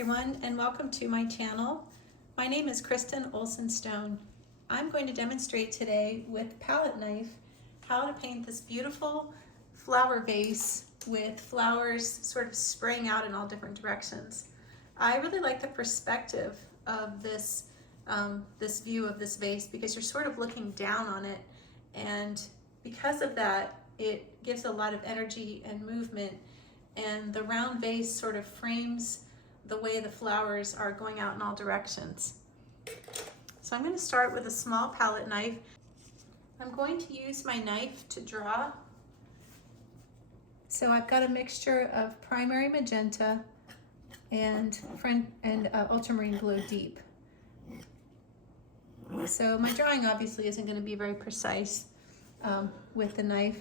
everyone, and welcome to my channel. My name is Kristen Olson Stone. I'm going to demonstrate today with palette knife how to paint this beautiful flower vase with flowers sort of spraying out in all different directions. I really like the perspective of this this view of this vase because you're sort of looking down on it, and because of that it gives a lot of energy and movement, and the round vase sort of frames the way the flowers are going out in all directions. So I'm going to start with a small palette knife. I'm going to use my knife to draw. So I've got a mixture of primary magenta and ultramarine blue deep. So my drawing obviously isn't going to be very precise with the knife,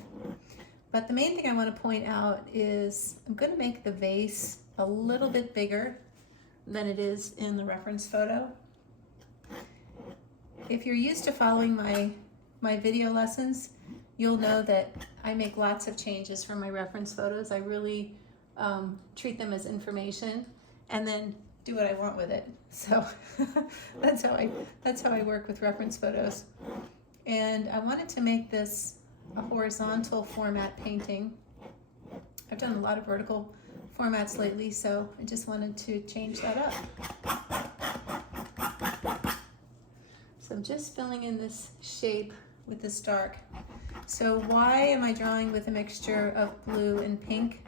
but the main thing I want to point out is I'm going to make the vase a little bit bigger than it is in the reference photo. If you're used to following my video lessons, you'll know that I make lots of changes from my reference photos. I really treat them as information and then do what I want with it. So that's how I work with reference photos. And I wanted to make this a horizontal format painting. I've done a lot of vertical formats lately, so I just wanted to change that up. So I'm just filling in this shape with this dark. So why am I drawing with a mixture of blue and pink?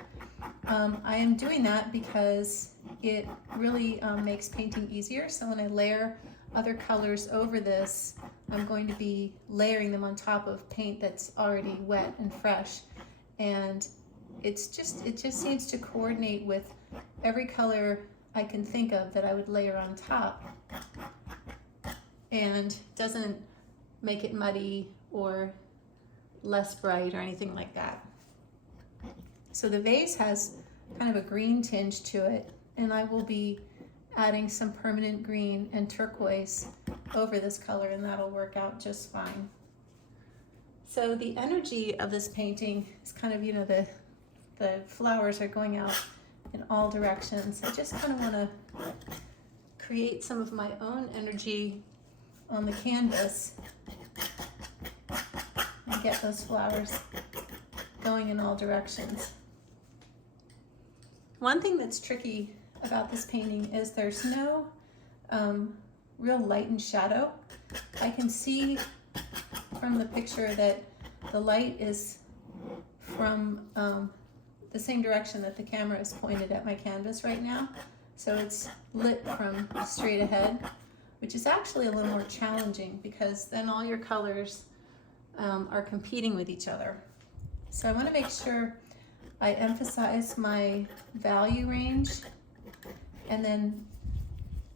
I am doing that because it really makes painting easier. So when I layer other colors over this, I'm going to be layering them on top of paint that's already wet and fresh, and it just seems to coordinate with every color I can think of that I would layer on top, and doesn't make it muddy or less bright or anything like that. So the vase has kind of a green tinge to it, and I will be adding some permanent green and turquoise over this color, and that'll work out just fine. So the energy of this painting is kind of, the flowers are going out in all directions. I just kind of want to create some of my own energy on the canvas and get those flowers going in all directions. One thing that's tricky about this painting is there's no real light and shadow. I can see from the picture that the light is from the same direction that the camera is pointed at my canvas right now. So it's lit from straight ahead, which is actually a little more challenging because then all your colors are competing with each other. So I want to make sure I emphasize my value range, and then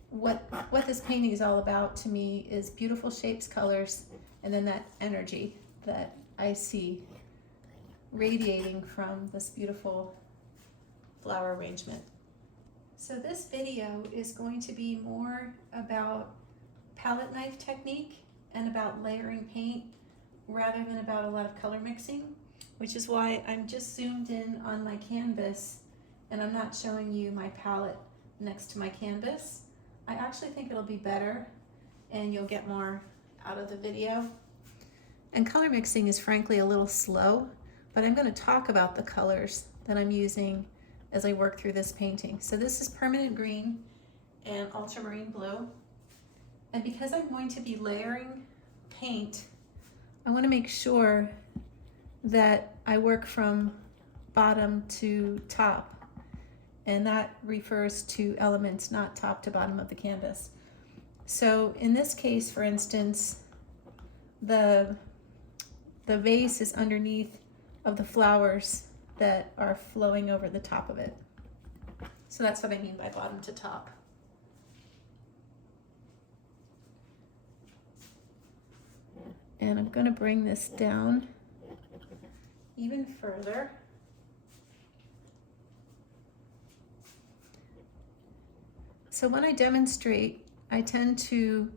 what this painting is all about to me is beautiful shapes, colors, and then that energy that I see radiating from this beautiful flower arrangement. So this video is going to be more about palette knife technique and about layering paint rather than about a lot of color mixing, which is why I'm just zoomed in on my canvas and I'm not showing you my palette next to my canvas. I actually think it'll be better and you'll get more out of the video. And color mixing is frankly a little slow, but I'm going to talk about the colors that I'm using as I work through this painting. So this is permanent green and ultramarine blue. And because I'm going to be layering paint, I want to make sure that I work from bottom to top. And that refers to elements, not top to bottom of the canvas. So in this case, for instance, the vase is underneath of the flowers that are flowing over the top of it. So that's what I mean by bottom to top. And I'm going to bring this down even further. So when I demonstrate, I tend to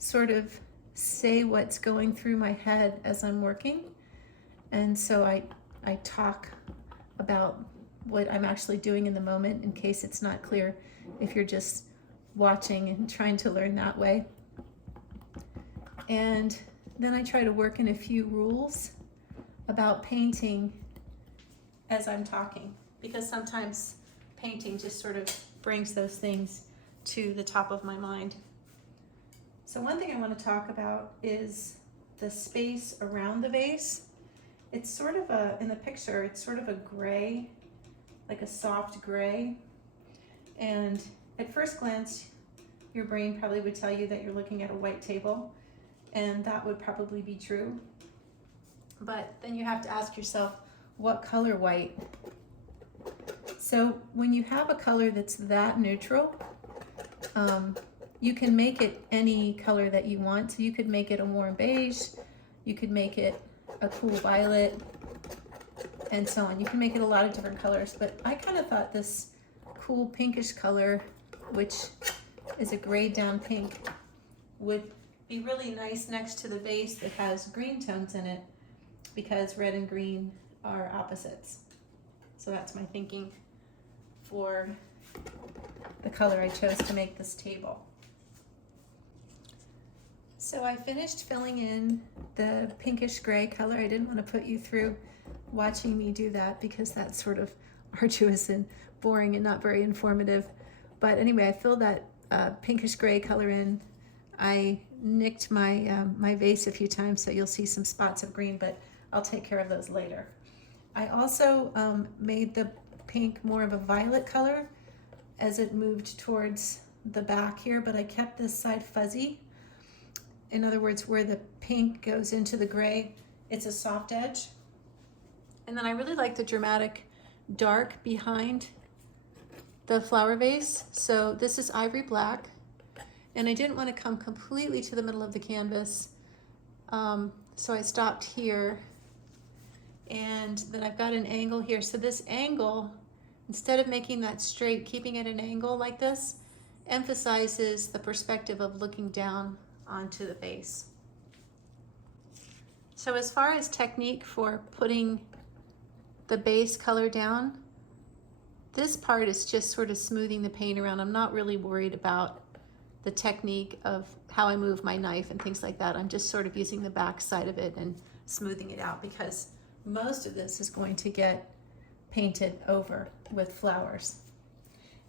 sort of say what's going through my head as I'm working. And so I talk about what I'm actually doing in the moment in case it's not clear if you're just watching and trying to learn that way. And then I try to work in a few rules about painting as I'm talking, because sometimes painting just sort of brings those things to the top of my mind. So one thing I want to talk about is the space around the vase. It's sort of in the picture, it's sort of a gray, like a soft gray. And at first glance, your brain probably would tell you that you're looking at a white table, and that would probably be true. But then you have to ask yourself, what color white? So when you have a color that's that neutral, you can make it any color that you want. So you could make it a warm beige, you could make it a cool violet, and so on. You can make it a lot of different colors, but I kind of thought this cool pinkish color, which is a grayed down pink, would be really nice next to the vase that has green tones in it, because red and green are opposites. So that's my thinking for the color I chose to make this table. So I finished filling in the pinkish gray color. I didn't want to put you through watching me do that because that's sort of arduous and boring and not very informative. But anyway, I filled that pinkish gray color in. I nicked my my vase a few times, so you'll see some spots of green, but I'll take care of those later. I also made the pink more of a violet color as it moved towards the back here, but I kept this side fuzzy. In other words, where the pink goes into the gray, it's a soft edge. And then I really like the dramatic dark behind the flower vase. So this is ivory black, and I didn't want to come completely to the middle of the canvas. So I stopped here, and then I've got an angle here. So this angle, instead of making that straight, keeping it an angle like this, emphasizes the perspective of looking down onto the vase. So as far as technique for putting the base color down, this part is just sort of smoothing the paint around. I'm not really worried about the technique of how I move my knife and things like that. I'm just sort of using the back side of it and smoothing it out, because most of this is going to get painted over with flowers.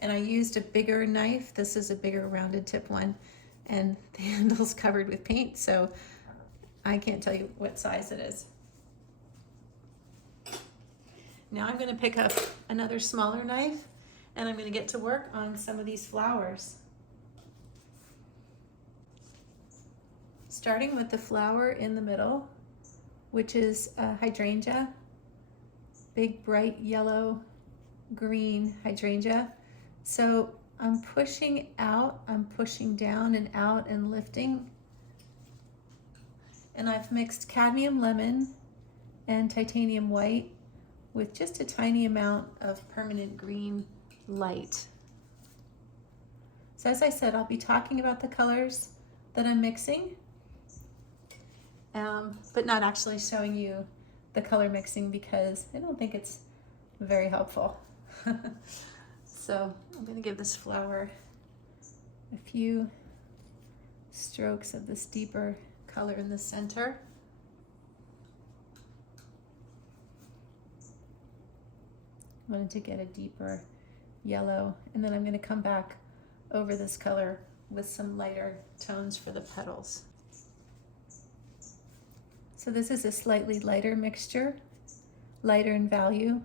And I used a bigger knife. This is a bigger rounded tip one, and the handle's covered with paint, so I can't tell you what size it is. Now I'm going to pick up another smaller knife, and I'm going to get to work on some of these flowers. Starting with the flower in the middle, which is a hydrangea, big bright yellow green hydrangea. So I'm pushing out, I'm pushing down and out and lifting. And I've mixed cadmium lemon and titanium white with just a tiny amount of permanent green light. So as I said, I'll be talking about the colors that I'm mixing, but not actually showing you the color mixing because I don't think it's very helpful. So I'm going to give this flower a few strokes of this deeper color in the center. I wanted to get a deeper yellow, and then I'm going to come back over this color with some lighter tones for the petals. So this is a slightly lighter mixture, lighter in value,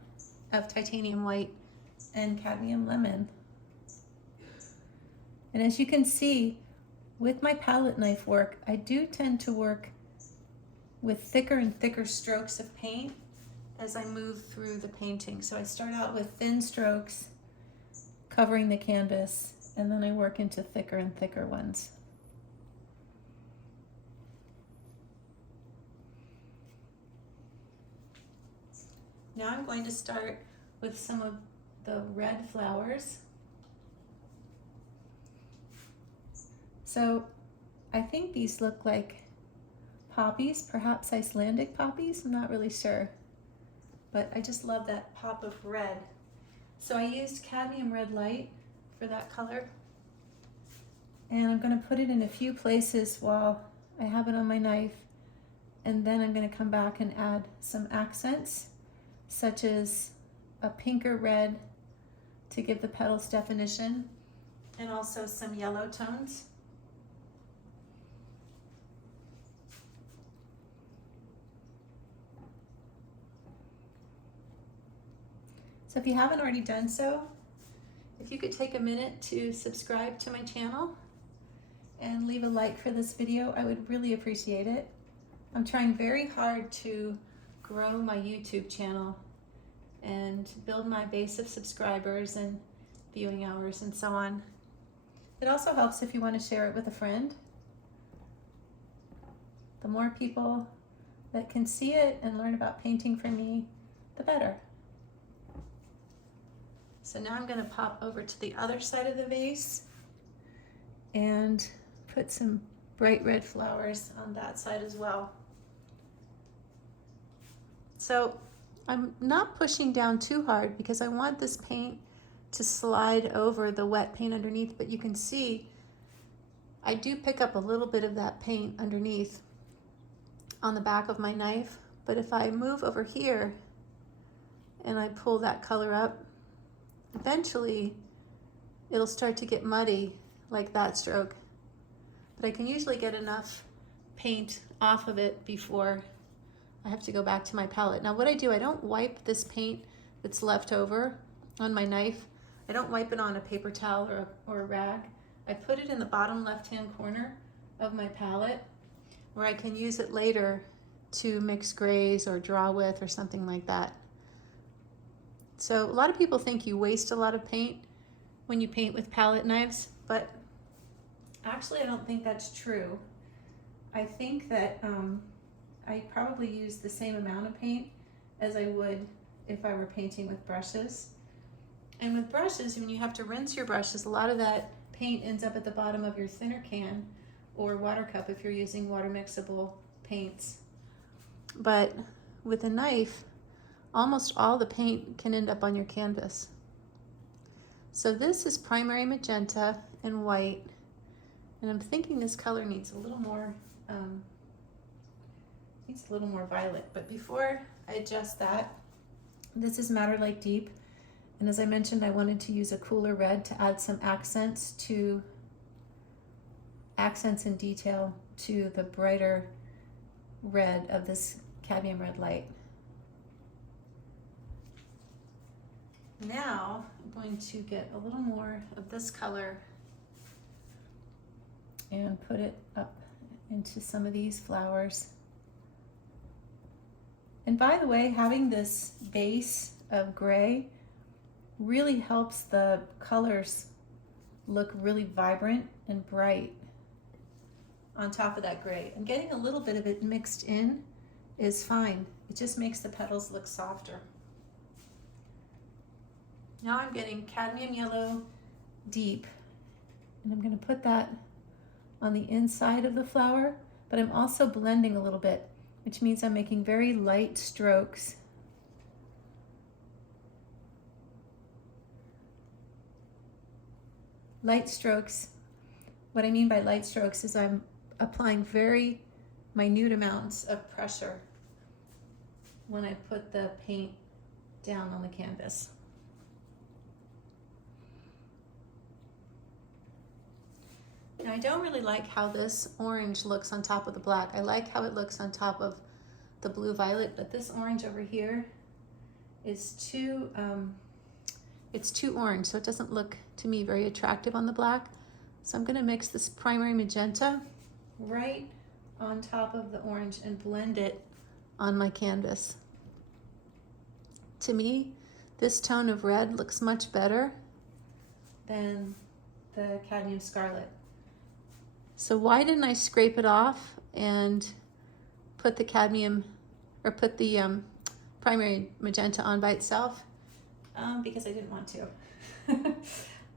of titanium white and cadmium lemon. And as you can see, with my palette knife work, I do tend to work with thicker and thicker strokes of paint as I move through the painting. So I start out with thin strokes covering the canvas, and then I work into thicker and thicker ones. Now I'm going to start with some of the red flowers. So I think these look like poppies, perhaps Icelandic poppies, I'm not really sure. But I just love that pop of red. So I used cadmium red light for that color. And I'm going to put it in a few places while I have it on my knife. And then I'm going to come back and add some accents, such as a pinker red to give the petals definition, and also some yellow tones. So if you haven't already done so, if you could take a minute to subscribe to my channel and leave a like for this video, I would really appreciate it. I'm trying very hard to grow my YouTube channel and build my base of subscribers and viewing hours and so on. It also helps if you want to share it with a friend. The more people that can see it and learn about painting from me, the better. So now I'm going to pop over to the other side of the vase and put some bright red flowers on that side as well. So I'm not pushing down too hard because I want this paint to slide over the wet paint underneath, but you can see I do pick up a little bit of that paint underneath on the back of my knife. But if I move over here and I pull that color up, eventually it'll start to get muddy like that stroke. But I can usually get enough paint off of it before I have to go back to my palette. Now what I do, I don't wipe this paint that's left over on my knife. I don't wipe it on a paper towel or a rag. I put it in the bottom left-hand corner of my palette where I can use it later to mix grays or draw with or something like that. So a lot of people think you waste a lot of paint when you paint with palette knives, but actually I don't think that's true. I think that I probably use the same amount of paint as I would if I were painting with brushes. And with brushes, when you have to rinse your brushes, a lot of that paint ends up at the bottom of your thinner can or water cup if you're using water mixable paints. But with a knife, almost all the paint can end up on your canvas. So this is primary magenta and white, and I'm thinking this color needs a little more violet. But before I adjust that, this is Madder Lake Deep, and as I mentioned, I wanted to use a cooler red to add some accents and detail to the brighter red of this cadmium red light. Now I'm going to get a little more of this color and put it up into some of these flowers. And by the way, having this base of gray really helps the colors look really vibrant and bright on top of that gray. And getting a little bit of it mixed in is fine. It just makes the petals look softer. Now I'm getting cadmium yellow deep, and I'm going to put that on the inside of the flower, but I'm also blending a little bit, which means I'm making very light strokes. Light strokes, what I mean by light strokes is I'm applying very minute amounts of pressure when I put the paint down on the canvas. Now I don't really like how this orange looks on top of the black. I like how it looks on top of the blue violet, but this orange over here is too it's too orange, so it doesn't look to me very attractive on the black. So I'm going to mix this primary magenta right on top of the orange and blend it on my canvas. To me, this tone of red looks much better than the cadmium scarlet. So why didn't I scrape it off and put the cadmium, or put the primary magenta on by itself? Because I didn't want to.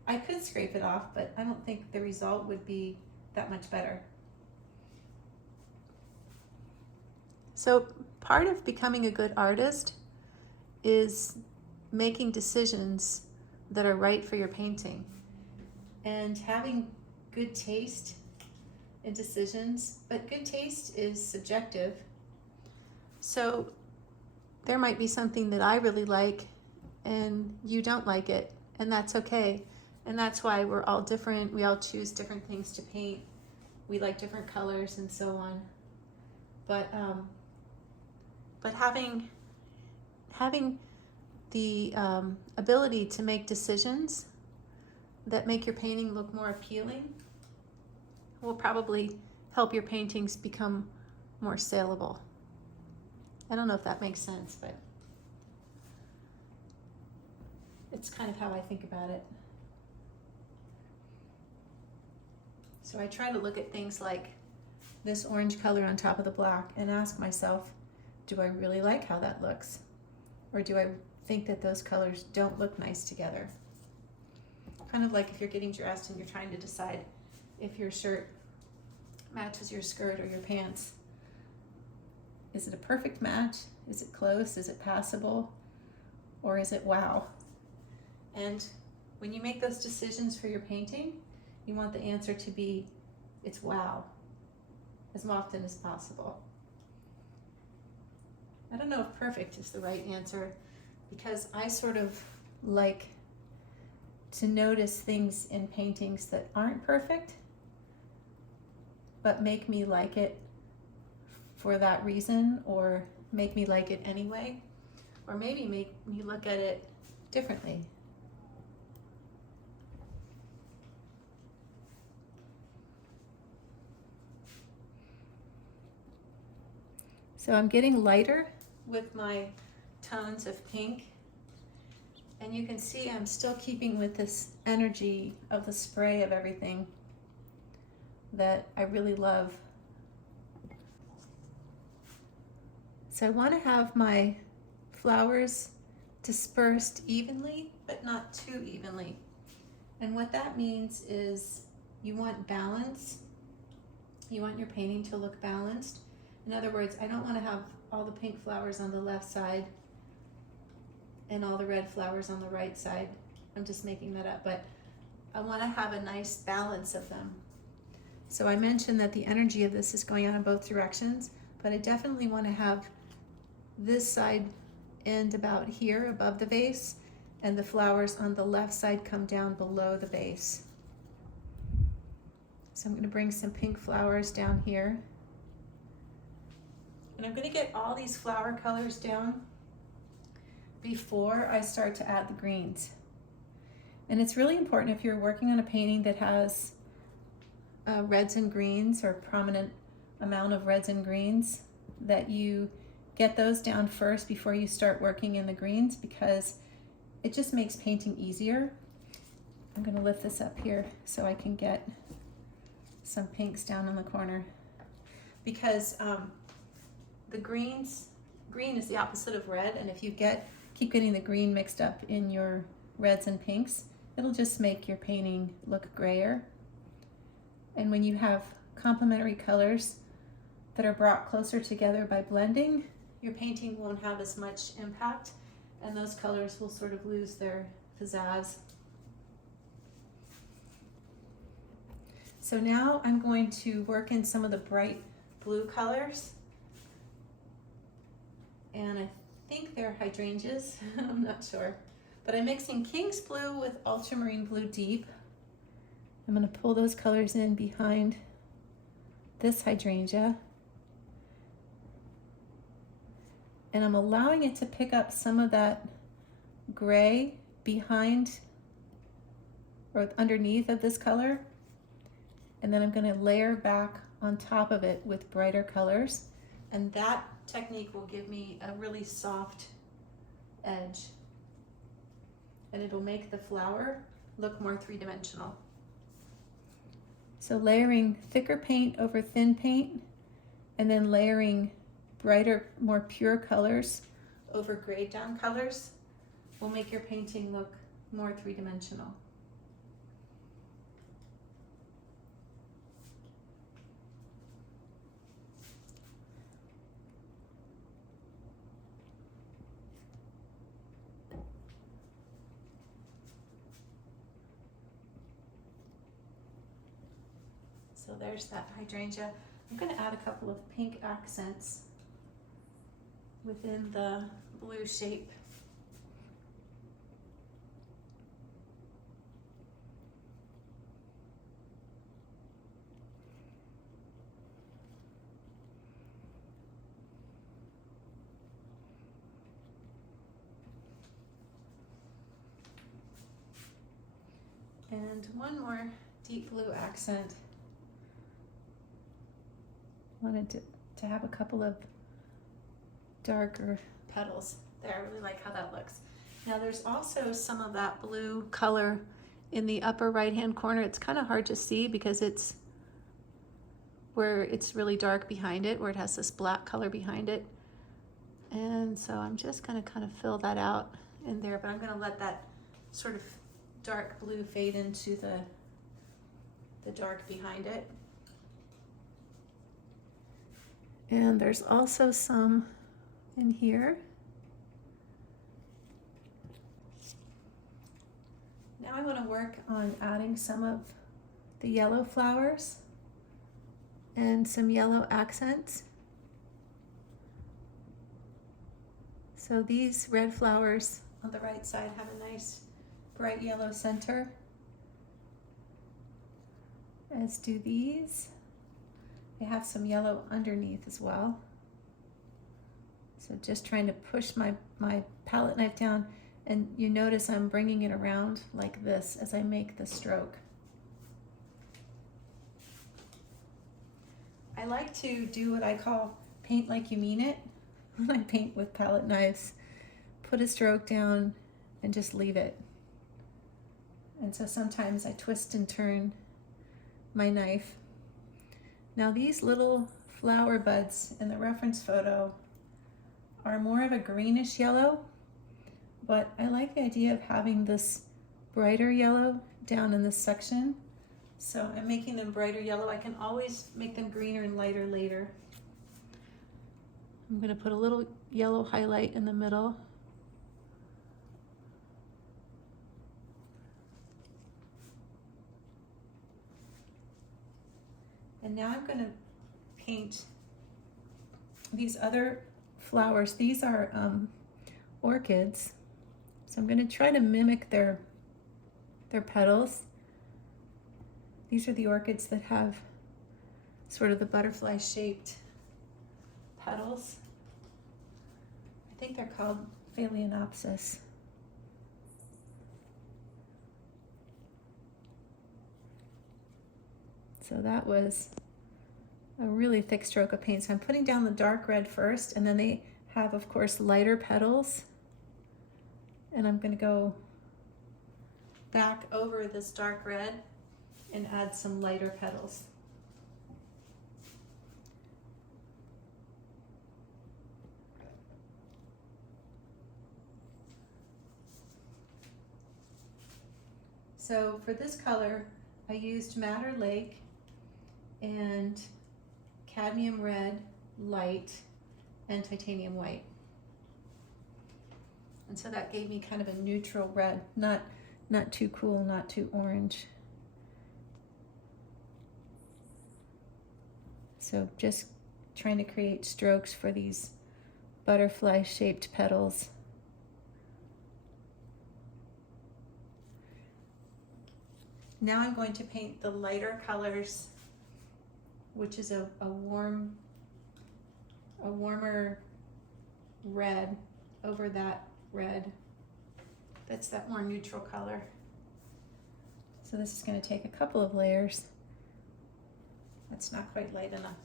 I could scrape it off, but I don't think the result would be that much better. So part of becoming a good artist is making decisions that are right for your painting. and having good taste in decisions, but good taste is subjective. So there might be something that I really like and you don't like it, and that's okay. And that's why we're all different. We all choose different things to paint. We like different colors and so on. But having the ability to make decisions that make your painting look more appealing will probably help your paintings become more saleable. I don't know if that makes sense, but it's kind of how I think about it. So I try to look at things like this orange color on top of the black and ask myself, do I really like how that looks? Or do I think that those colors don't look nice together? Kind of like if you're getting dressed and you're trying to decide if your shirt matches your skirt or your pants. Is it a perfect match? Is it close? Is it passable? Or is it wow? And when you make those decisions for your painting, you want the answer to be, it's wow, as often as possible. I don't know if perfect is the right answer, because I sort of like to notice things in paintings that aren't perfect, but make me like it for that reason, or make me like it anyway, or maybe make me look at it differently. So I'm getting lighter with my tones of pink, and you can see I'm still keeping with this energy of the spray of everything that I really love. So I want to have my flowers dispersed evenly, but not too evenly. And what that means is you want balance. You want your painting to look balanced. In other words, I don't want to have all the pink flowers on the left side and all the red flowers on the right side. I'm just making that up, but I want to have a nice balance of them. So I mentioned that the energy of this is going on in both directions, but I definitely want to have this side end about here above the vase, and the flowers on the left side come down below the base. So I'm going to bring some pink flowers down here. And I'm going to get all these flower colors down before I start to add the greens. And it's really important if you're working on a painting that has reds and greens, or prominent amount of reds and greens, that you get those down first before you start working in the greens, because it just makes painting easier. I'm going to lift this up here so I can get some pinks down in the corner, because the green is the opposite of red, and if you keep getting the green mixed up in your reds and pinks, it'll just make your painting look grayer. And when you have complementary colors that are brought closer together by blending, your painting won't have as much impact, and those colors will sort of lose their pizzazz. So now I'm going to work in some of the bright blue colors. And I think they're hydrangeas, I'm not sure. But I'm mixing King's Blue with Ultramarine Blue Deep. I'm going to pull those colors in behind this hydrangea. And I'm allowing it to pick up some of that gray behind or underneath of this color. And then I'm going to layer back on top of it with brighter colors. And that technique will give me a really soft edge. And it'll make the flower look more three-dimensional. So layering thicker paint over thin paint, and then layering brighter, more pure colors over grayed down colors will make your painting look more three-dimensional. So there's that hydrangea. I'm going to add a couple of pink accents within the blue shape. And one more deep blue accent. Wanted to have a couple of darker petals there. I really like how that looks. Now there's also some of that blue color in the upper right hand corner. It's kind of hard to see because it's where it's really dark behind it, where it has this black color behind it. And so I'm just going to kind of fill that out in there, but I'm going to let that sort of dark blue fade into the dark behind it. And there's also some in here. Now I want to work on adding some of the yellow flowers and some yellow accents. So these red flowers on the right side have a nice bright yellow center, as do these. They have some yellow underneath as well. So just trying to push my palette knife down, and you notice I'm bringing it around like this as I make the stroke. I like to do what I call paint like you mean it when I paint with palette knives. Put a stroke down and just leave it. And so sometimes I twist and turn my knife. Now these little flower buds in the reference photo are more of a greenish yellow, but I like the idea of having this brighter yellow down in this section. So I'm making them brighter yellow. I can always make them greener and lighter later. I'm going to put a little yellow highlight in the middle. And now I'm going to paint these other flowers. These are orchids. So I'm going to try to mimic their petals. These are the orchids that have sort of the butterfly shaped petals. I think they're called Phalaenopsis. So that was a really thick stroke of paint. So I'm putting down the dark red first, and then they have, of course, lighter petals. And I'm going to go back over this dark red and add some lighter petals. So for this color, I used Madder Lake and cadmium red light and titanium white. And so that gave me kind of a neutral red, not too cool, not too orange. So just trying to create strokes for these butterfly shaped petals. Now I'm going to paint the lighter colors, which is a warmer red over that red. That's that more neutral color. So this is going to take a couple of layers. That's not quite light enough.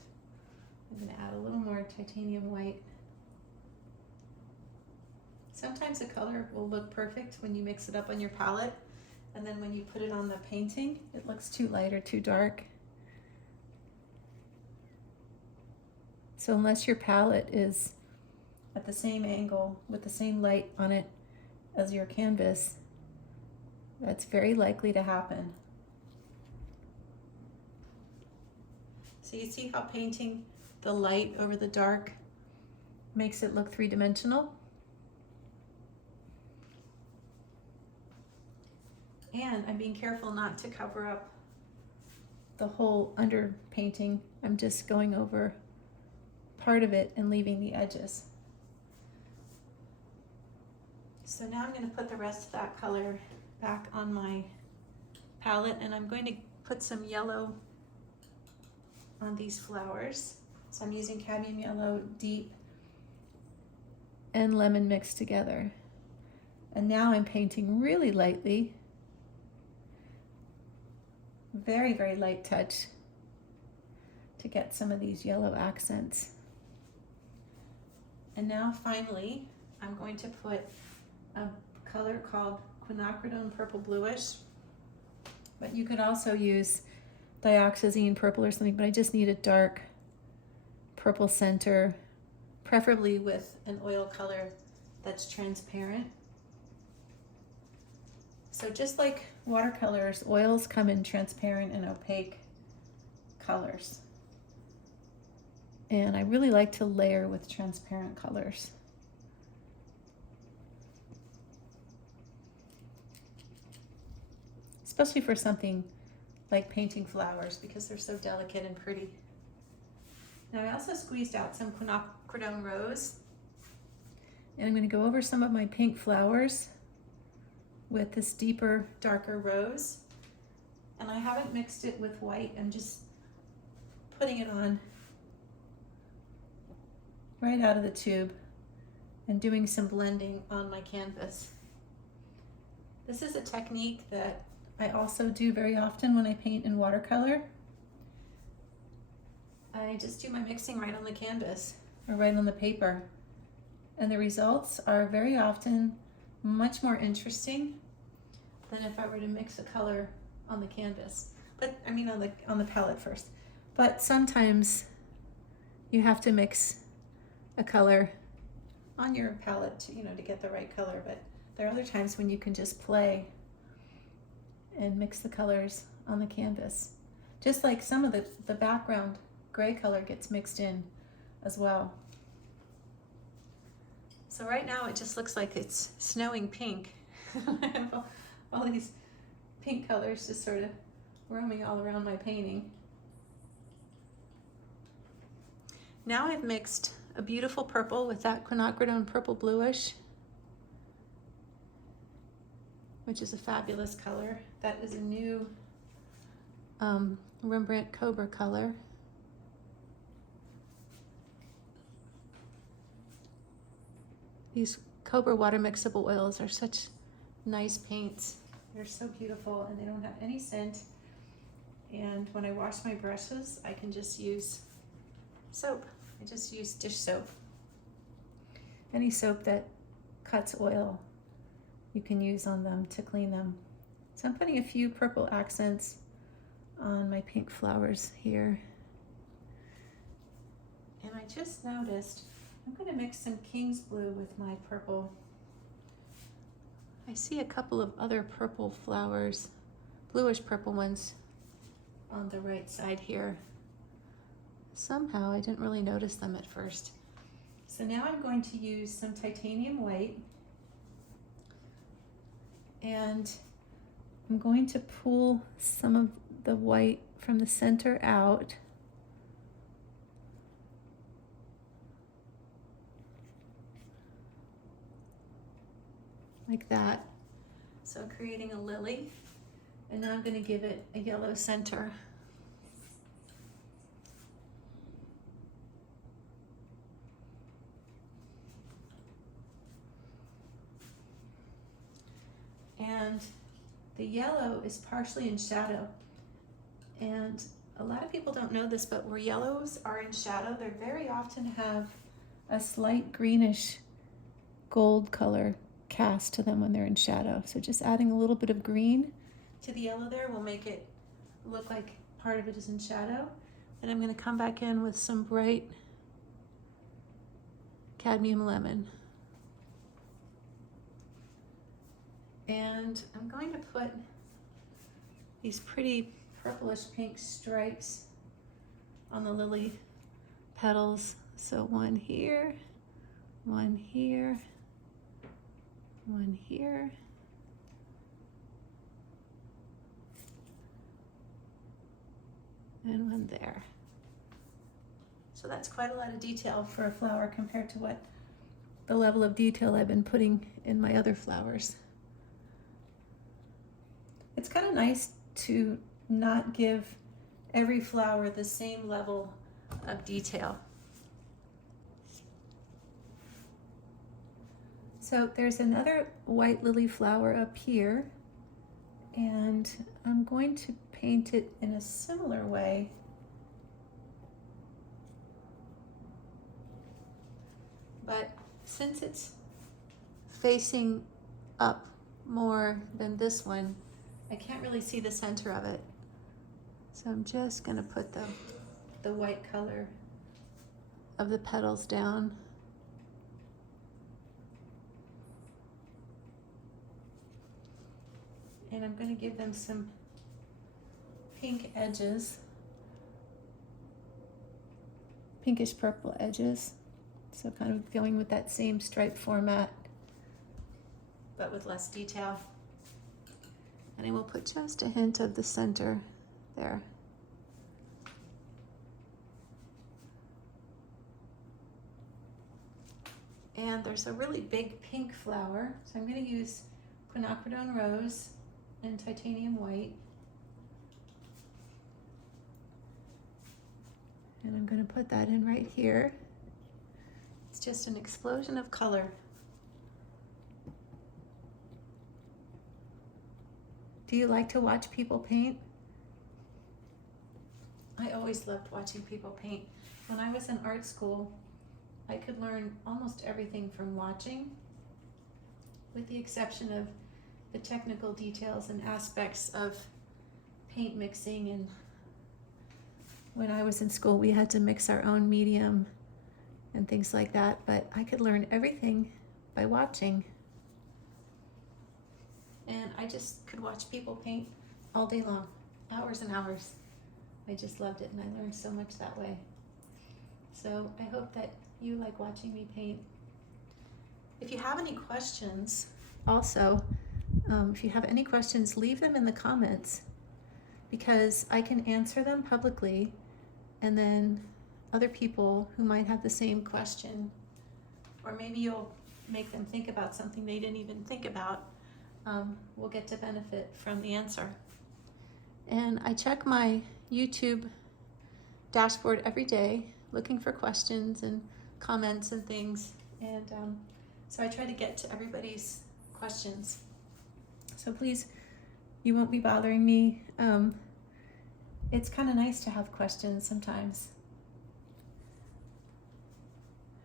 I'm going to add a little more titanium white. Sometimes a color will look perfect when you mix it up on your palette, and then when you put it on the painting, it looks too light or too dark. So unless your palette is at the same angle with the same light on it as your canvas, that's very likely to happen. So you see how painting the light over the dark makes it look three-dimensional? And I'm being careful not to cover up the whole under painting. I'm just going over part of it and leaving the edges. So now I'm going to put the rest of that color back on my palette, and I'm going to put some yellow on these flowers. So I'm using cadmium yellow, deep, and lemon mixed together. And now I'm painting really lightly, very, very light touch to get some of these yellow accents. And now finally, I'm going to put a color called Quinacridone Purple Bluish, but you could also use dioxazine purple or something, but I just need a dark purple center, preferably with an oil color that's transparent. So just like watercolors, oils come in transparent and opaque colors. And I really like to layer with transparent colors. Especially for something like painting flowers, because they're so delicate and pretty. Now I also squeezed out some Quinacridone Rose, and I'm going to go over some of my pink flowers with this deeper, darker rose. And I haven't mixed it with white, I'm just putting it on right out of the tube and doing some blending on my canvas. This is a technique that I also do very often when I paint in watercolor. I just do my mixing right on the canvas or right on the paper, and the results are very often much more interesting than if I were to mix a color on the canvas. But I mean on the palette first. But sometimes you have to mix a color on your palette to, to get the right color, but there are other times when you can just play and mix the colors on the canvas. Just like some of the background gray color gets mixed in as well. So right now it just looks like it's snowing pink. I have all these pink colors just sort of roaming all around my painting. Now I've mixed a beautiful purple with that Quinacridone Purple Bluish, which is a fabulous color. That is a new Rembrandt Cobra color. These Cobra water mixable oils are such nice paints. They're so beautiful and they don't have any scent. And when I wash my brushes, I can just use soap. I just use dish soap. Any soap that cuts oil, you can use on them to clean them. So I'm putting a few purple accents on my pink flowers here. And I just noticed I'm going to mix some King's Blue with my purple. I see a couple of other purple flowers, bluish purple ones on the right side here. Somehow I didn't really notice them at first. So now I'm going to use some titanium white, and I'm going to pull some of the white from the center out. Like that. So creating a lily, and now I'm going to give it a yellow center. And the yellow is partially in shadow. And a lot of people don't know this, but where yellows are in shadow, they very often have a slight greenish gold color cast to them when they're in shadow. So just adding a little bit of green to the yellow there will make it look like part of it is in shadow. And I'm going to come back in with some bright cadmium lemon. And I'm going to put these pretty purplish pink stripes on the lily petals. So one here, one here, one here. and one there. So that's quite a lot of detail for a flower compared to what the level of detail I've been putting in my other flowers. It's kind of nice to not give every flower the same level of detail. So there's another white lily flower up here, and I'm going to paint it in a similar way. But since it's facing up more than this one, I can't really see the center of it. So I'm just gonna put the white color of the petals down. And I'm gonna give them some pink edges, pinkish purple edges. So kind of going with that same stripe format, but with less detail. And I will put just a hint of the center there. And there's a really big pink flower, so I'm going to use Quinacridone Rose and Titanium White. And I'm going to put that in right here. It's just an explosion of color. Do you like to watch people paint? I always loved watching people paint. When I was in art school, I could learn almost everything from watching, with the exception of the technical details and aspects of paint mixing. And when I was in school, we had to mix our own medium and things like that, but I could learn everything by watching. And I just could watch people paint all day long, hours and hours. I just loved it, and I learned so much that way. So I hope that you like watching me paint. If you have any questions, also, if you have any questions, leave them in the comments, because I can answer them publicly, and then other people who might have the same question, or maybe you'll make them think about something they didn't even think about, will get to benefit from the answer. And I check my YouTube dashboard every day, looking for questions and comments and things, and so I try to get to everybody's questions. So please, you won't be bothering me. It's kind of nice to have questions sometimes.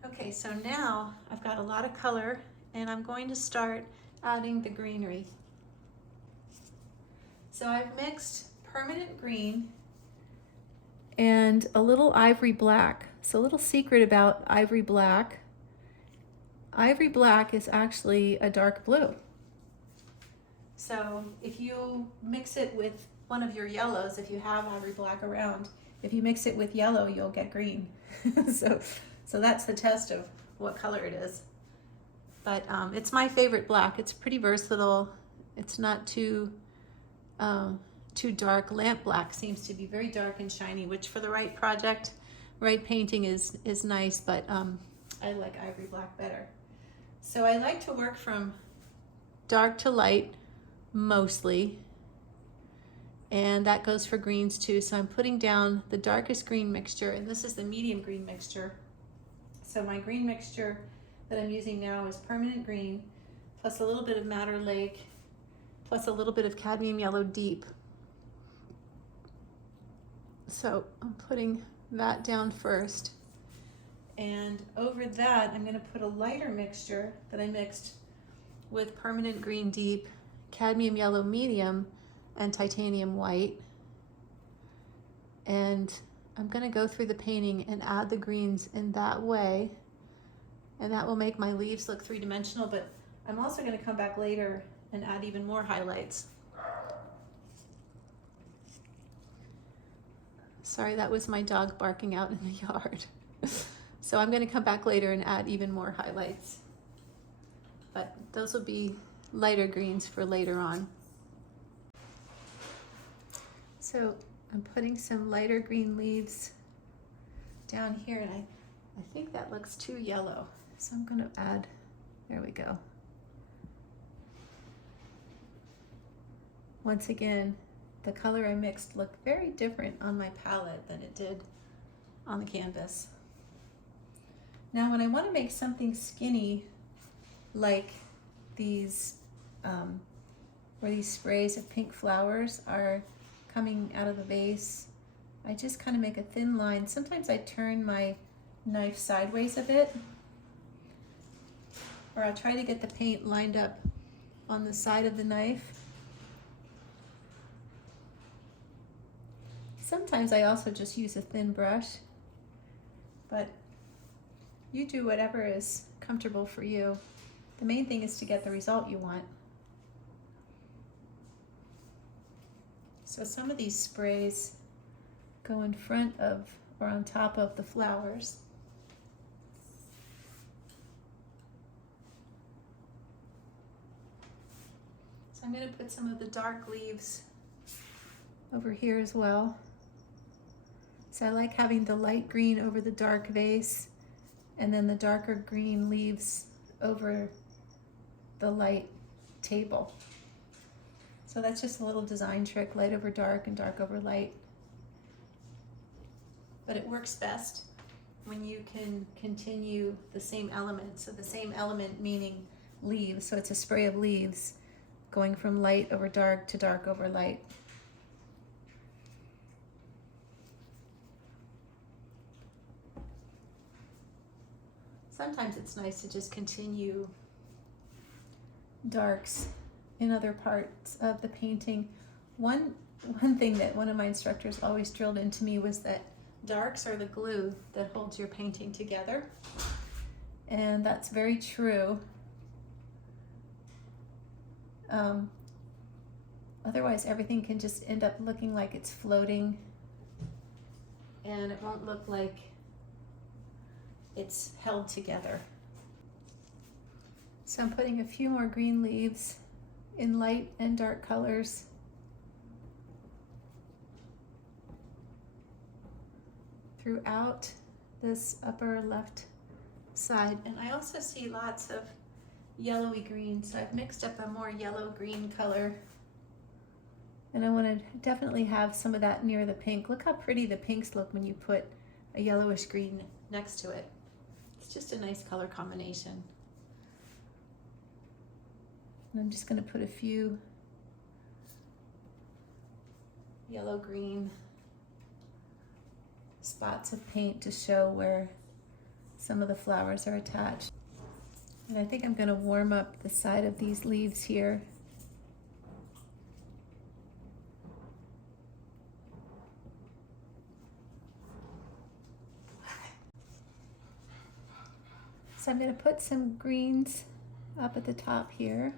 Okay, so now I've got a lot of color, and I'm going to start adding the greenery. So I've mixed permanent green and a little ivory black. So a little secret about ivory black. Ivory black is actually a dark blue. So if you mix it with one of your yellows, if you have ivory black around, if you mix it with yellow, you'll get green. So that's the test of what color it is. But it's my favorite black. It's pretty versatile. It's not too dark. Lamp black seems to be very dark and shiny, which for the right project, right painting is nice, but I like ivory black better. So I like to work from dark to light mostly, and that goes for greens too. So I'm putting down the darkest green mixture, and this is the medium green mixture. So my green mixture that I'm using now is permanent green, plus a little bit of Madder Lake, plus a little bit of cadmium yellow deep. So I'm putting that down first. And over that, I'm gonna put a lighter mixture that I mixed with permanent green deep, cadmium yellow medium, and titanium white. And I'm gonna go through the painting and add the greens in that way. And that will make my leaves look three-dimensional, but I'm also gonna come back later and add even more highlights. Sorry, that was my dog barking out in the yard. So I'm gonna come back later and add even more highlights. But those will be lighter greens for later on. So I'm putting some lighter green leaves down here, and I think that looks too yellow. So I'm gonna add, there we go. Once again, the color I mixed looked very different on my palette than it did on the canvas. Now when I want to make something skinny, like these, where these sprays of pink flowers are coming out of the vase, I just kind of make a thin line. Sometimes I turn my knife sideways a bit, or I'll try to get the paint lined up on the side of the knife. Sometimes I also just use a thin brush, but you do whatever is comfortable for you. The main thing is to get the result you want. So some of these sprays go in front of or on top of the flowers. So I'm going to put some of the dark leaves over here as well. So I like having the light green over the dark vase, and then the darker green leaves over the light table. So that's just a little design trick, light over dark and dark over light. But it works best when you can continue the same element. So the same element meaning leaves, so it's a spray of leaves going from light over dark to dark over light. Sometimes it's nice to just continue darks in other parts of the painting. One thing that one of my instructors always drilled into me was that darks are the glue that holds your painting together. And that's very true. Otherwise, everything can just end up looking like it's floating, and it won't look like it's held together. So I'm putting a few more green leaves in light and dark colors. Throughout this upper left side. And I also see lots of yellowy green, so I've mixed up a more yellow green color. And I want to definitely have some of that near the pink. Look how pretty the pinks look when you put a yellowish green next to it. It's just a nice color combination. And I'm just going to put a few yellow-green spots of paint to show where some of the flowers are attached. And I think I'm going to warm up the side of these leaves here. So I'm going to put some greens up at the top here.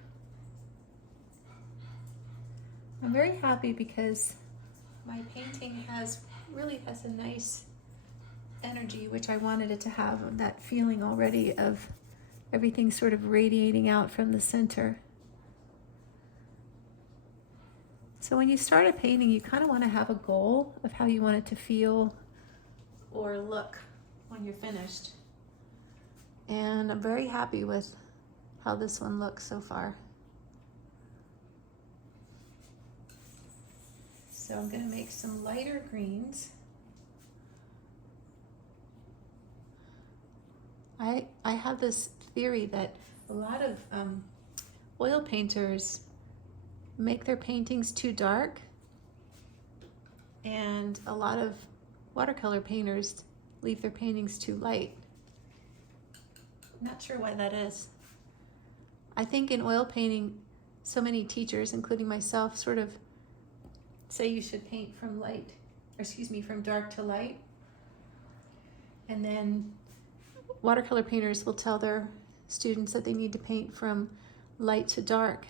I'm very happy because my painting really has a nice energy, which I wanted it to have, of that feeling already of everything sort of radiating out from the center. So when you start a painting, you kind of want to have a goal of how you want it to feel or look when you're finished. And I'm very happy with how this one looks so far. So I'm going to make some lighter greens. I have this theory that a lot of oil painters make their paintings too dark, and a lot of watercolor painters leave their paintings too light. Not sure why that is. I think in oil painting, so many teachers, including myself, sort of say you should paint from from dark to light. And then watercolor painters will tell their students that they need to paint from light to dark.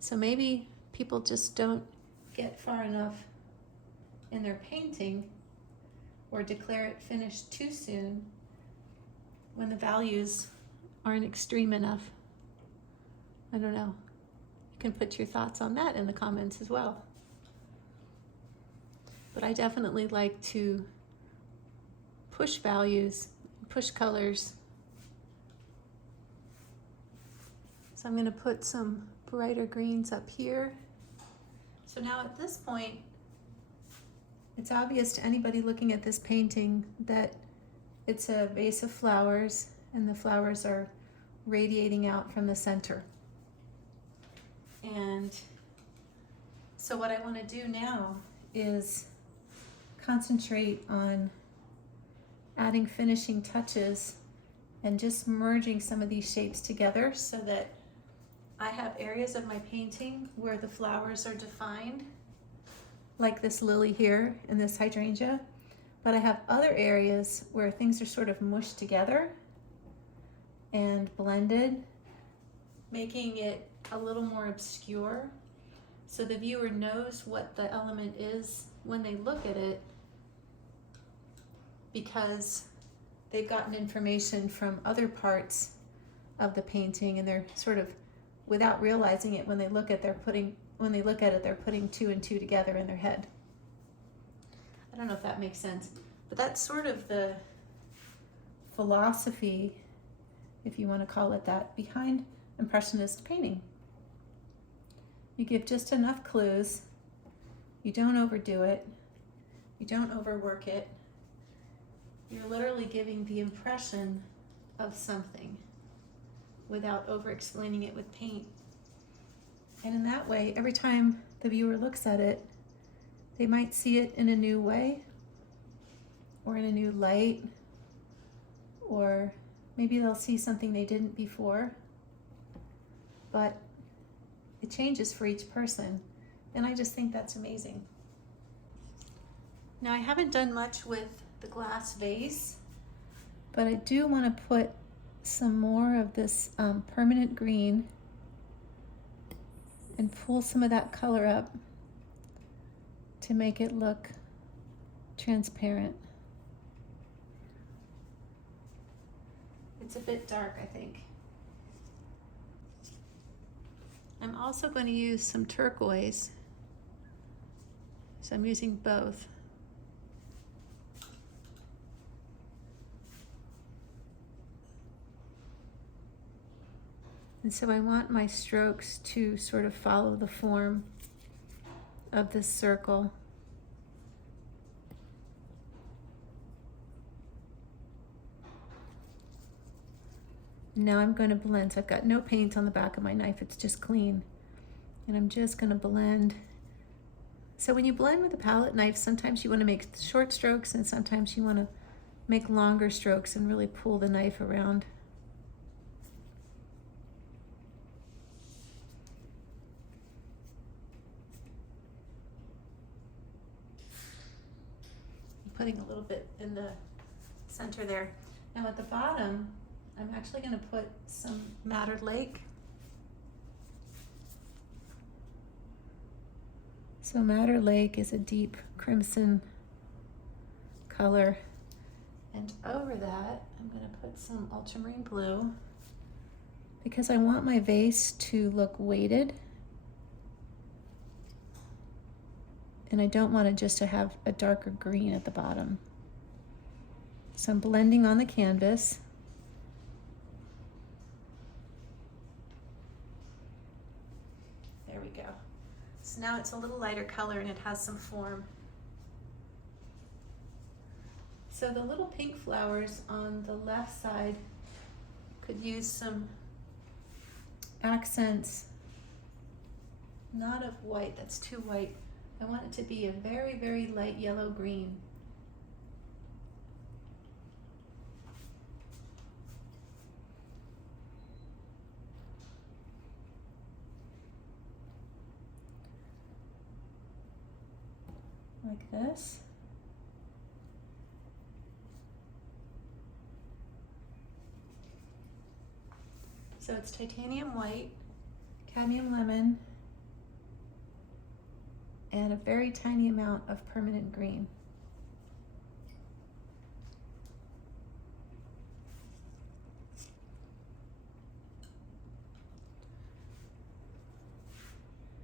So maybe people just don't get far enough in their painting or declare it finished too soon when the values aren't extreme enough. I don't know. You can put your thoughts on that in the comments as well. but I definitely like to push values, push colors. So I'm going to put some brighter greens up here. So now at this point, it's obvious to anybody looking at this painting that it's a vase of flowers and the flowers are radiating out from the center. And so what I want to do now is concentrate on adding finishing touches and just merging some of these shapes together so that I have areas of my painting where the flowers are defined, like this lily here and this hydrangea, but I have other areas where things are sort of mushed together and blended, making it a little more obscure so the viewer knows what the element is when they look at it, because they've gotten information from other parts of the painting and they're sort of, without realizing it, when they look at it, they're putting two and two together in their head. I don't know if that makes sense, but that's sort of the philosophy, if you want to call it that, behind Impressionist painting. You give just enough clues, you don't overdo it, you don't overwork it. You're literally giving the impression of something without over-explaining it with paint. And in that way, every time the viewer looks at it, they might see it in a new way, or in a new light, or maybe they'll see something they didn't before. But it changes for each person, and I just think that's amazing. Now, I haven't done much with the glass vase, but I do want to put some more of this permanent green and pull some of that color up to make it look transparent. It's a bit dark, I think. I'm also going to use some turquoise, so I'm using both. And so I want my strokes to sort of follow the form of this circle. Now I'm going to blend. So I've got no paint on the back of my knife, it's just clean. And I'm just going to blend. So when you blend with a palette knife, sometimes you want to make short strokes and sometimes you want to make longer strokes and really pull the knife around. I'm putting a little bit in the center there. Now at the bottom, I'm actually going to put some Madder Lake. So Madder Lake is a deep crimson color. And over that, I'm going to put some ultramarine blue because I want my vase to look weighted. And I don't want it just to have a darker green at the bottom. So I'm blending on the canvas. There we go. So now it's a little lighter color and it has some form. So the little pink flowers on the left side could use some accents, not of white, that's too white. I want it to be a very, very light yellow green. Like this. So it's titanium white, cadmium lemon, and a very tiny amount of permanent green.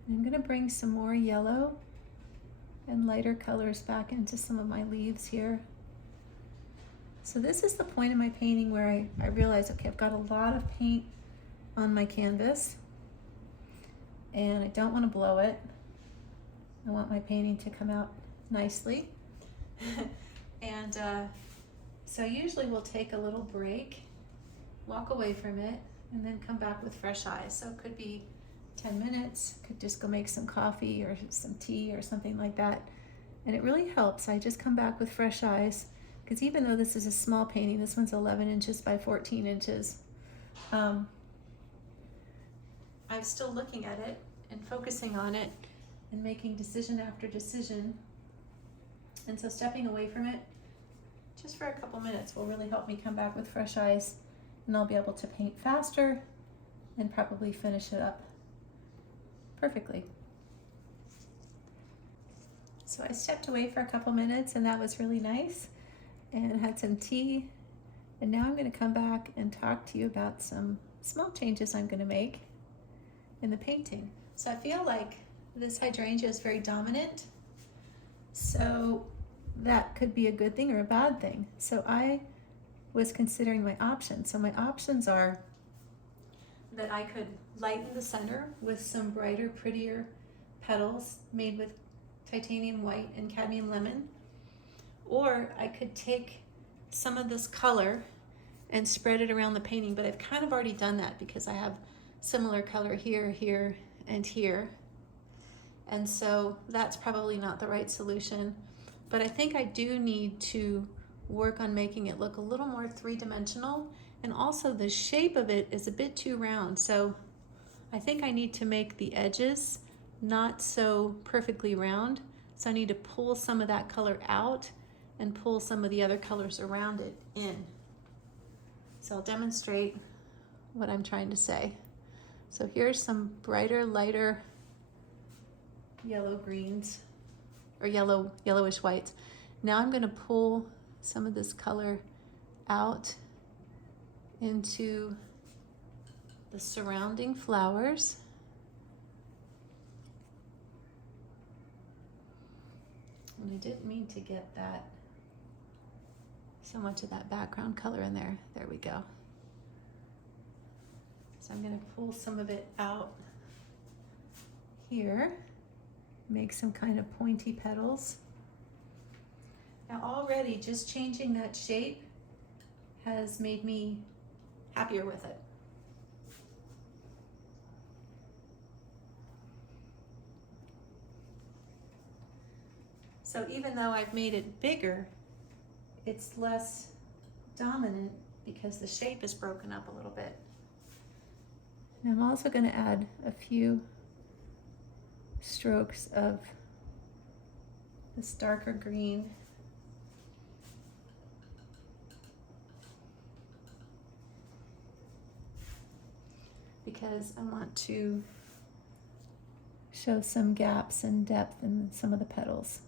And I'm going to bring some more yellow and lighter colors back into some of my leaves here. So this is the point of my painting where I realize, okay, I've got a lot of paint on my canvas and I don't want to blow it. I want my painting to come out nicely. And so I usually will take a little break, walk away from it, and then come back with fresh eyes. So it could be 10 minutes, could just go make some coffee or some tea or something like that. And it really helps. I just come back with fresh eyes, because even though this is a small painting, this one's 11 inches by 14 inches, I'm still looking at it and focusing on it and making decision after decision. And so stepping away from it just for a couple minutes will really help me come back with fresh eyes, and I'll be able to paint faster and probably finish it up perfectly. So I stepped away for a couple minutes, and that was really nice, and had some tea. And now I'm going to come back and talk to you about some small changes I'm going to make in the painting. So I feel like this hydrangea is very dominant, so that could be a good thing or a bad thing. So I was considering my options. So my options are that I could lighten the center with some brighter, prettier petals made with titanium white and cadmium lemon, or I could take some of this color and spread it around the painting, but I've kind of already done that because I have similar color here, here, and here. And so that's probably not the right solution. But I think I do need to work on making it look a little more three-dimensional, and also the shape of it is a bit too round. So I think I need to make the edges not so perfectly round. So I need to pull some of that color out and pull some of the other colors around it in. So I'll demonstrate what I'm trying to say. So here's some brighter, lighter yellow greens, or yellowish whites. Now I'm going to pull some of this color out into the surrounding flowers. And I didn't mean to get that, so much of that background color in there. There we go. So I'm going to pull some of it out here, make some kind of pointy petals. Now already just changing that shape has made me happier with it. So even though I've made it bigger, it's less dominant because the shape is broken up a little bit. And I'm also going to add a few strokes of this darker green. Because I want to show some gaps and depth in some of the petals,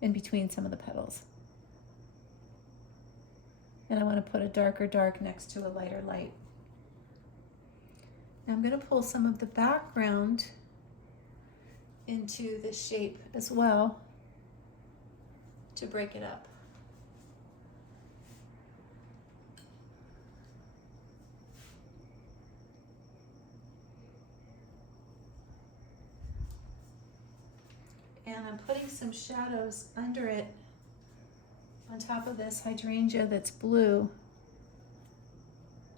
in between some of the petals. And I want to put a darker dark next to a lighter light. Now I'm going to pull some of the background into this shape as well to break it up. And I'm putting some shadows under it on top of this hydrangea that's blue,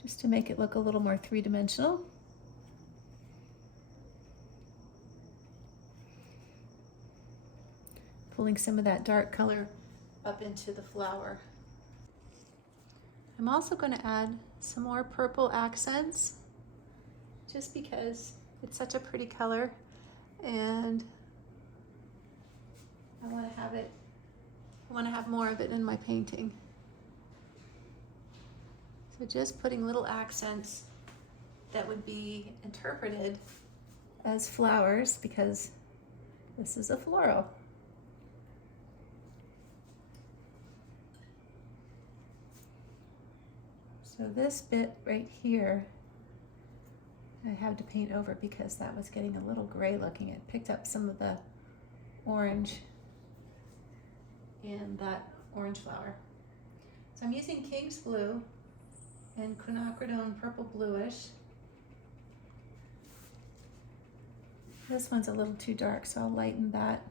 just to make it look a little more three-dimensional. Pulling some of that dark color up into the flower. I'm also going to add some more purple accents, just because it's such a pretty color, and I want to have more of it in my painting. So just putting little accents that would be interpreted as flowers, because this is a floral. So this bit right here, I have to paint over because that was getting a little gray looking. It picked up some of the orange in that orange flower. So I'm using King's Blue and Quinacridone Purple Bluish. This one's a little too dark, so I'll lighten that.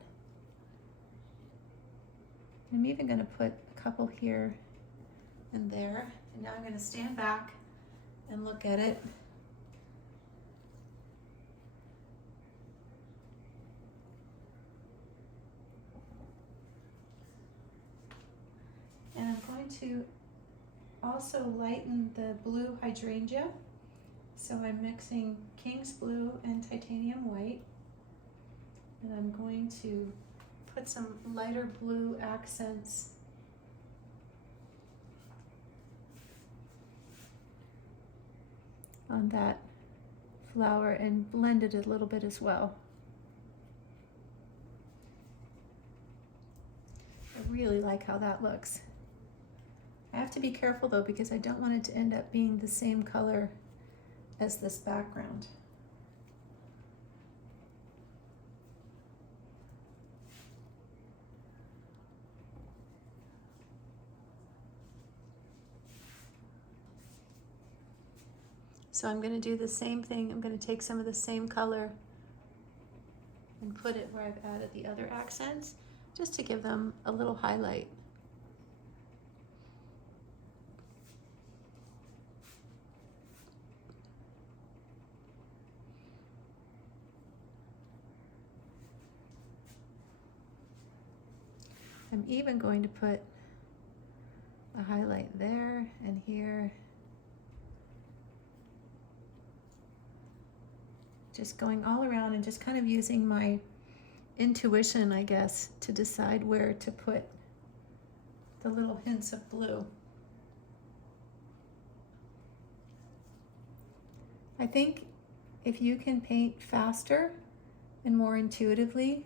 I'm even going to put a couple here and there. And now I'm going to stand back and look at it. And I'm going to also lighten the blue hydrangea. So I'm mixing King's Blue and Titanium White. And I'm going to put some lighter blue accents on that flower and blend it a little bit as well. I really like how that looks. I have to be careful though, because I don't want it to end up being the same color as this background. So I'm going to do the same thing. I'm going to take some of the same color and put it where I've added the other accents, just to give them a little highlight. I'm even going to put a highlight there and here. Just going all around and just kind of using my intuition, I guess, to decide where to put the little hints of blue. I think if you can paint faster and more intuitively,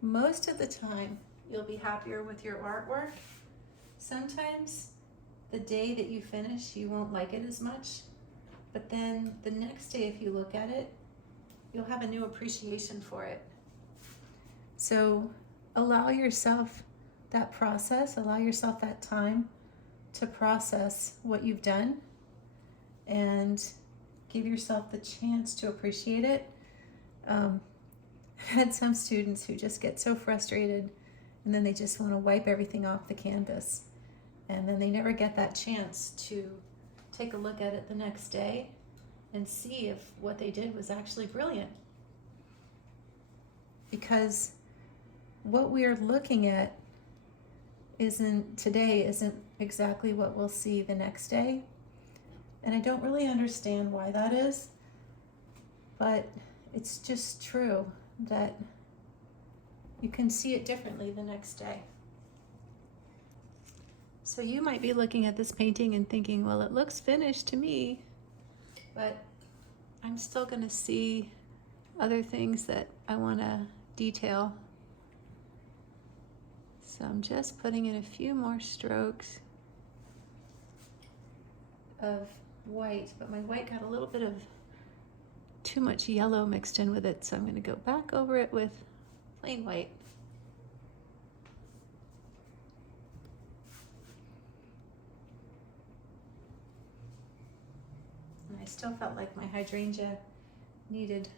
most of the time you'll be happier with your artwork. Sometimes the day that you finish, you won't like it as much, but then the next day if you look at it, you'll have a new appreciation for it. So allow yourself that process, allow yourself that time to process what you've done and give yourself the chance to appreciate it. I've had some students who just get so frustrated and then they just want to wipe everything off the canvas. And then they never get that chance to take a look at it the next day and see if what they did was actually brilliant. Because what we're looking at today isn't exactly what we'll see the next day. And I don't really understand why that is, but it's just true that you can see it differently the next day. So you might be looking at this painting and thinking, well, it looks finished to me, but I'm still going to see other things that I want to detail. So I'm just putting in a few more strokes of white, but my white got a little bit of too much yellow mixed in with it, so I'm going to go back over it with plain white. And I still felt like my hydrangea needed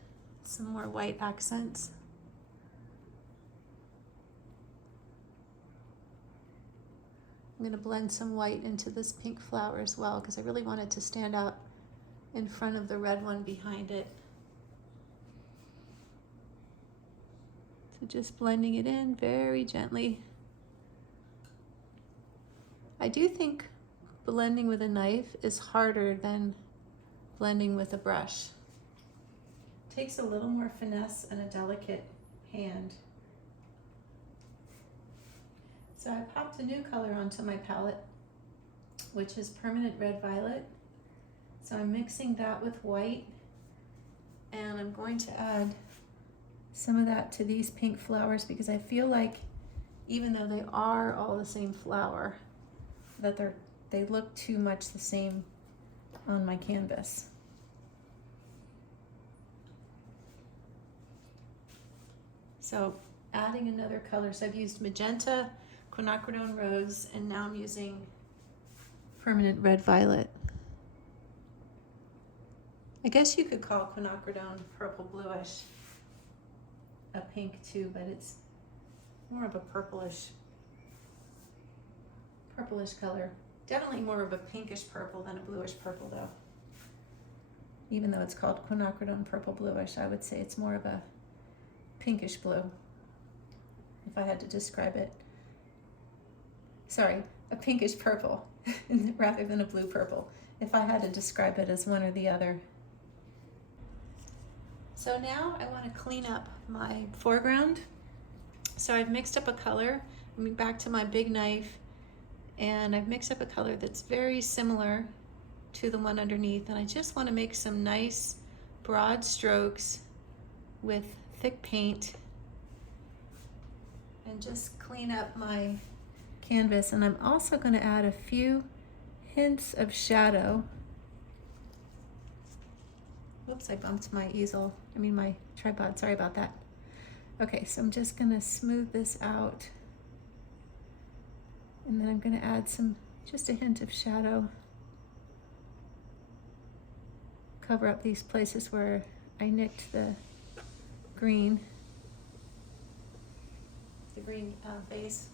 some more white accents. I'm going to blend some white into this pink flower as well, because I really want it to stand out in front of the red one behind it. So just blending it in very gently. I do think blending with a knife is harder than blending with a brush. It takes a little more finesse and a delicate hand. So I popped a new color onto my palette, which is Permanent Red Violet. So I'm mixing that with white, and I'm going to add some of that to these pink flowers, because I feel like even though they are all the same flower, that they look too much the same on my canvas. So adding another color, so I've used magenta, Quinacridone Rose, and now I'm using Permanent Red Violet. I guess you could call Quinacridone Purple Bluish a pink too, but it's more of a purplish color. Definitely more of a pinkish purple than a bluish purple though. Even though it's called Quinacridone Purple Bluish, I would say it's more of a pinkish blue, if I had to describe it. Sorry, a pinkish purple rather than a blue purple, if I had to describe it as one or the other. So now I want to clean up my foreground. So I've mixed up a color. I'm back to my big knife, and I've mixed up a color that's very similar to the one underneath, and I just want to make some nice broad strokes with thick paint and just clean up my canvas. And I'm also going to add a few hints of shadow. Whoops, I bumped my my tripod, sorry about that. Okay, so I'm just going to smooth this out, and then I'm going to add just a hint of shadow. Cover up these places where I nicked the green base.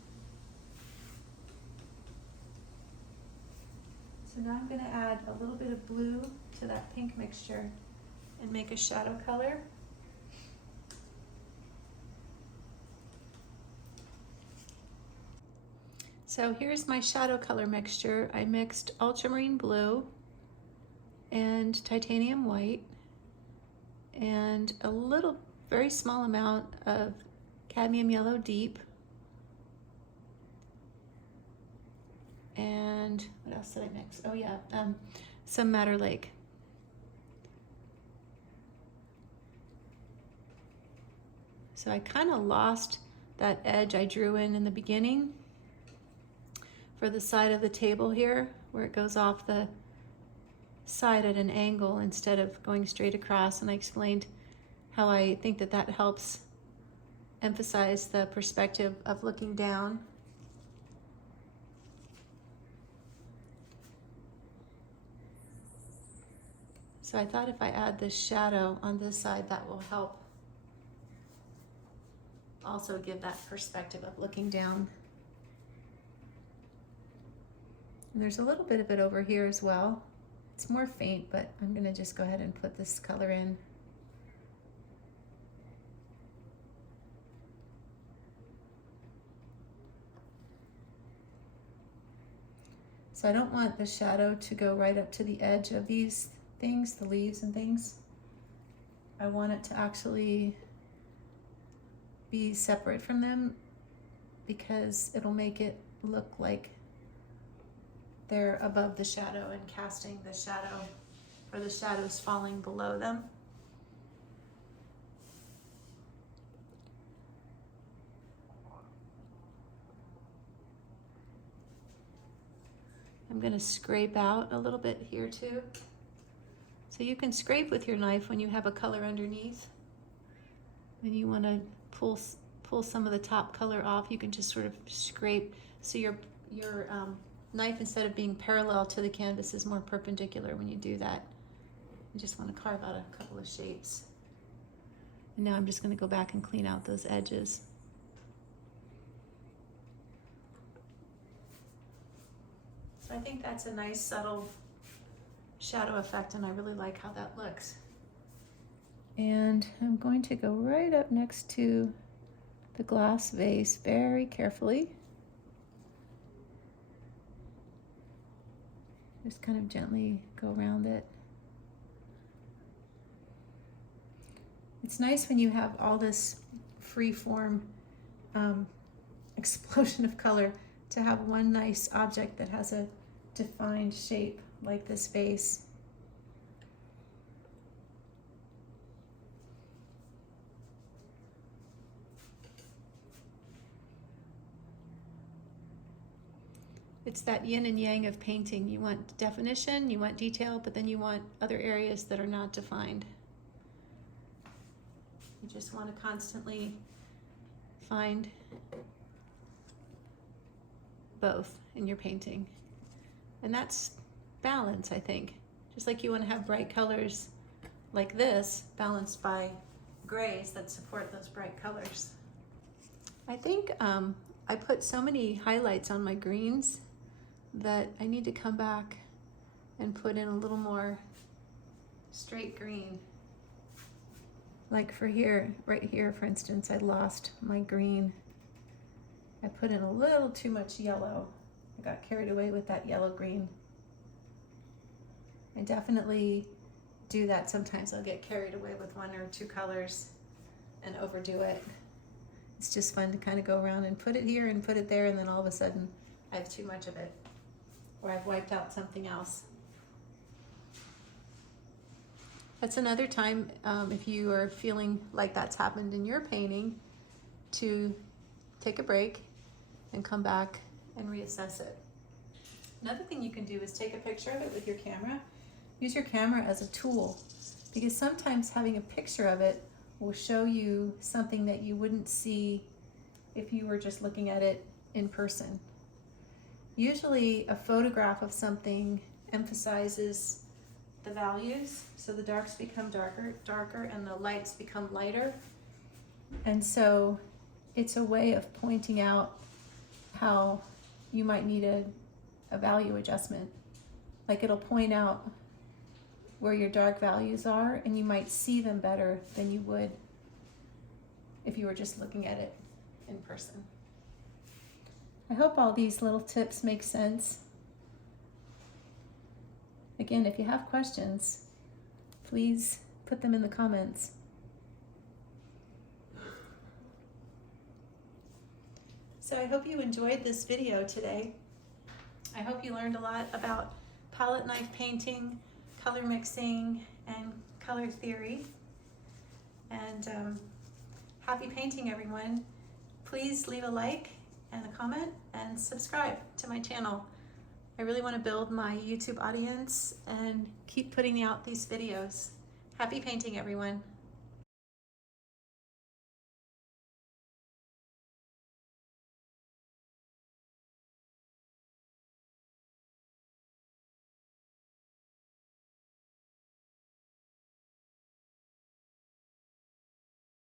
So now I'm going to add a little bit of blue to that pink mixture and make a shadow color. So here's my shadow color mixture. I mixed ultramarine blue and titanium white and a little, very small amount of cadmium yellow deep. And what else did I mix? Oh yeah, some Madder Lake. So I kind of lost that edge I drew in the beginning for the side of the table here, where it goes off the side at an angle instead of going straight across, and I explained how I think that helps emphasize the perspective of looking down. So I thought if I add this shadow on this side, that will help also give that perspective of looking down. And there's a little bit of it over here as well. It's more faint, but I'm gonna just go ahead and put this color in. So I don't want the shadow to go right up to the edge of these things, the leaves and things. I want it to actually be separate from them, because it'll make it look like they're above the shadow and casting the shadow, or the shadows falling below them. I'm going to scrape out a little bit here too. So you can scrape with your knife when you have a color underneath and you want to pull some of the top color off. You can just sort of scrape so your knife, instead of being parallel to the canvas, is more perpendicular when you do that. You just want to carve out a couple of shapes. And now I'm just going to go back and clean out those edges. So I think that's a nice subtle shadow effect, and I really like how that looks. And I'm going to go right up next to the glass vase very carefully. Just kind of gently go around it. It's nice when you have all this free-form explosion of color to have one nice object that has a defined shape like this vase. It's that yin and yang of painting. You want definition, you want detail, but then you want other areas that are not defined. You just want to constantly find both in your painting. And that's balance, I think. Just like you want to have bright colors like this, balanced by grays that support those bright colors. I think I put so many highlights on my greens that I need to come back and put in a little more straight green. Like for here, right here, for instance, I lost my green. I put in a little too much yellow. I got carried away with that yellow green. I definitely do that sometimes. I'll get carried away with one or two colors and overdo it. It's just fun to kind of go around and put it here and put it there, and then all of a sudden I have too much of it, or I've wiped out something else. That's another time, if you are feeling like that's happened in your painting, to take a break and come back and reassess it. Another thing you can do is take a picture of it with your camera. Use your camera as a tool, because sometimes having a picture of it will show you something that you wouldn't see if you were just looking at it in person. Usually a photograph of something emphasizes the values, so the darks become darker and the lights become lighter. And so it's a way of pointing out how you might need a value adjustment. Like it'll point out where your dark values are, and you might see them better than you would if you were just looking at it in person. I hope all these little tips make sense. Again, if you have questions, please put them in the comments. So I hope you enjoyed this video today. I hope you learned a lot about palette knife painting, color mixing, and color theory. And happy painting, everyone. Please leave a like and a comment and subscribe to my channel. I really want to build my YouTube audience and keep putting out these videos. Happy painting, everyone.